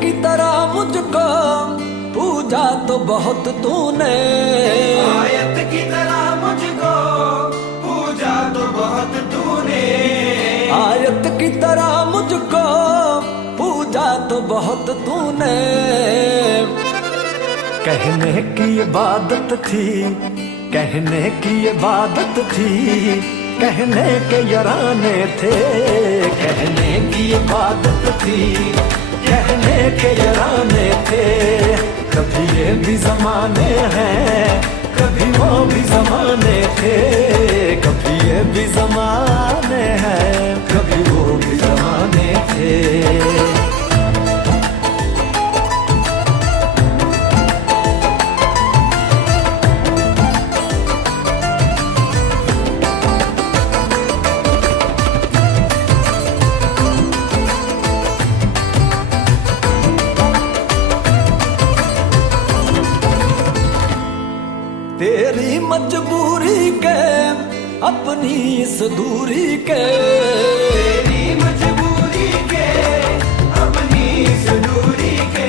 की तरह मुझको पूजा तो बहुत तूने, आयत की तरह मुझको पूजा तो बहुत तूने, आयत की तरह मुझको पूजा तो बहुत तूने। कहने की इबादत थी, कहने की इबादत थी, कहने के यराने थे, कहने की इबादत थी, कहने के यराने थे। कभी ये भी जमाने हैं, कभी वो भी जमाने थे, कभी ये भी जमाने हैं, कभी वो भी जमाने थे। तेरी मजबूरी के अपनी इस दूरी के, तेरी मजबूरी के अपनी इस दूरी के,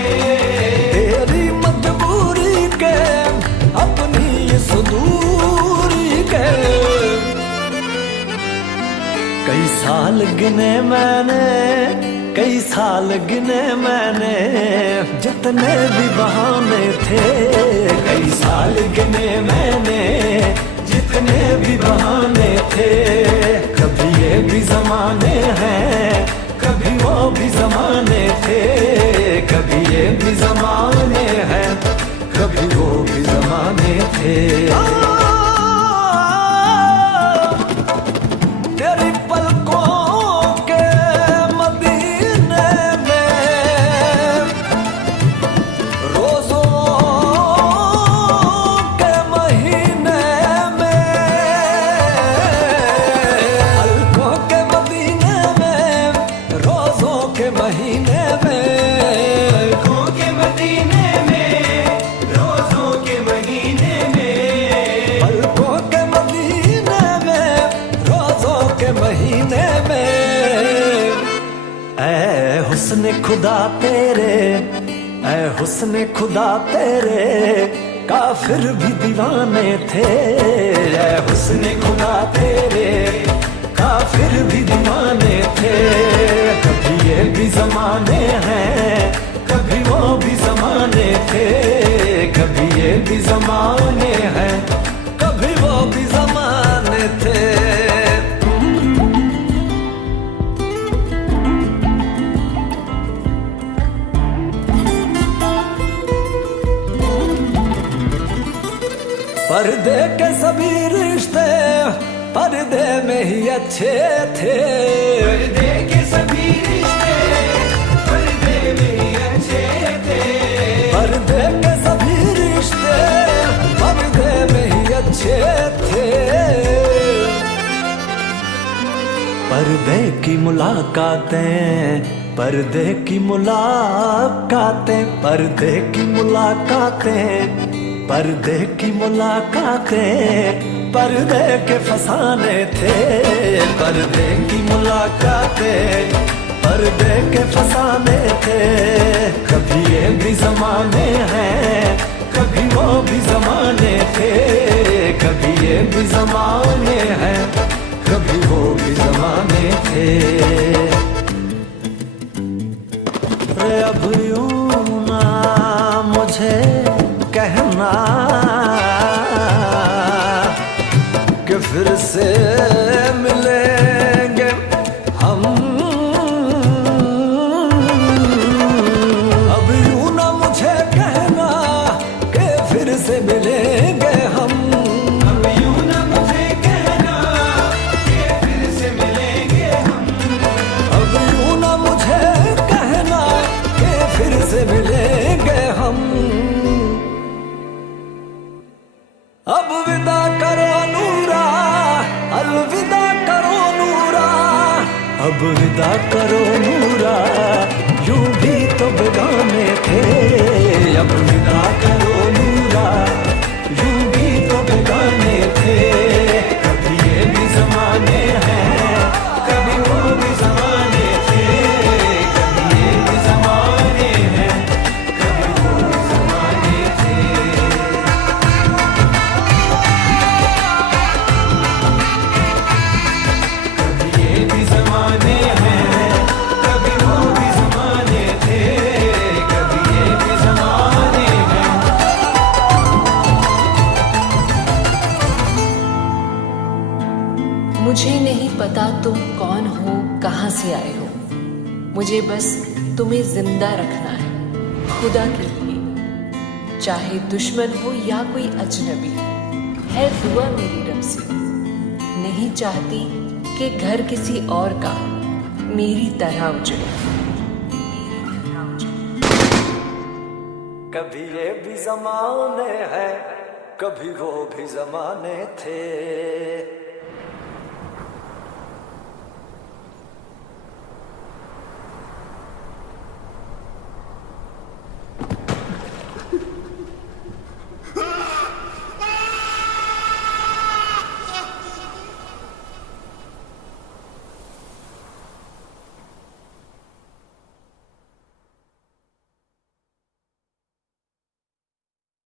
तेरी मजबूरी के अपनी इस दूरी के। कई साल गिने मैंने, कई साल गिने मैंने, जितने भी बहाने थे, कई साल गिने मैंने, जितने भी बहाने थे। कभी ये भी जमाने हैं, कभी वो भी जमाने थे, कभी ये भी जमाने हैं, कभी वो भी जमाने थे। तेरी पलकों के मदीने में, रोजों के महीने में, पलकों के मदीने में, रोजों के महीने में, पलकों के मदीने में, रोजों के महीने में, पलकों के मदीने में, रोजों के महीने में। ऐ हुस्न खुदा तेरे, ऐ हुस्न खुदा तेरे, काफिर भी दीवाने थे। ऐ हुस्न खुदा तेरे, काफिर भी दीवाने थे। कभी ये भी जमाने हैं, कभी वो भी जमाने थे, कभी ये भी जमाने हैं, कभी वो भी जमाने थे। पर्दे के सभी रिश्ते पर्दे में ही अच्छे थे, पर्दे के सभी रिश्ते पर्दे में ही अच्छे थे, पर्दे के सभी रिश्ते पर्दे में ही अच्छे थे। पर्दे की मुलाकातें, पर्दे की मुलाकातें, पर्दे की मुलाकातें, पर्दे की मुलाकातें, पर्दे के फसाने थे। पर्दे की मुलाकातें, पर्दे के फसाने थे। कभी ये भी जमाने हैं, कभी वो भी जमाने थे, कभी ये भी जमाने हैं, कभी वो भी जमाने थे। रे अब यूं ना मुझे कहना कि फिर से मिलेंगे हम, अब यूं ना मुझे कहना कि फिर से मिलेंगे हम, अब यूं ना मुझे कहना कि फिर से मिलेंगे हम, अब यूं ना मुझे कहना कि फिर से मिलेंगे हम। अब विदा करो नूरा, अलविदा करो नूरा, अब विदा करो नूरा, यूं भी तो बेगाने थे। अब विदा करो नूरा, यूं भी तो बेगाने थे। कभी ये भी जमाने हैं, कभी वो भी जमाने थे, कभी ये भी जमाने हैं, मुझे नहीं पता तुम कौन हो, कहाँ से आए हो। मुझे बस तुम्हें जिंदा रखना है खुदा के लिए, चाहे दुश्मन हो या कोई अजनबी। है दुआ मेरी रब से, नहीं चाहती कि घर किसी और का मेरी तरह उजड़े। कभी ये भी जमाने हैं, कभी वो भी जमाने थे।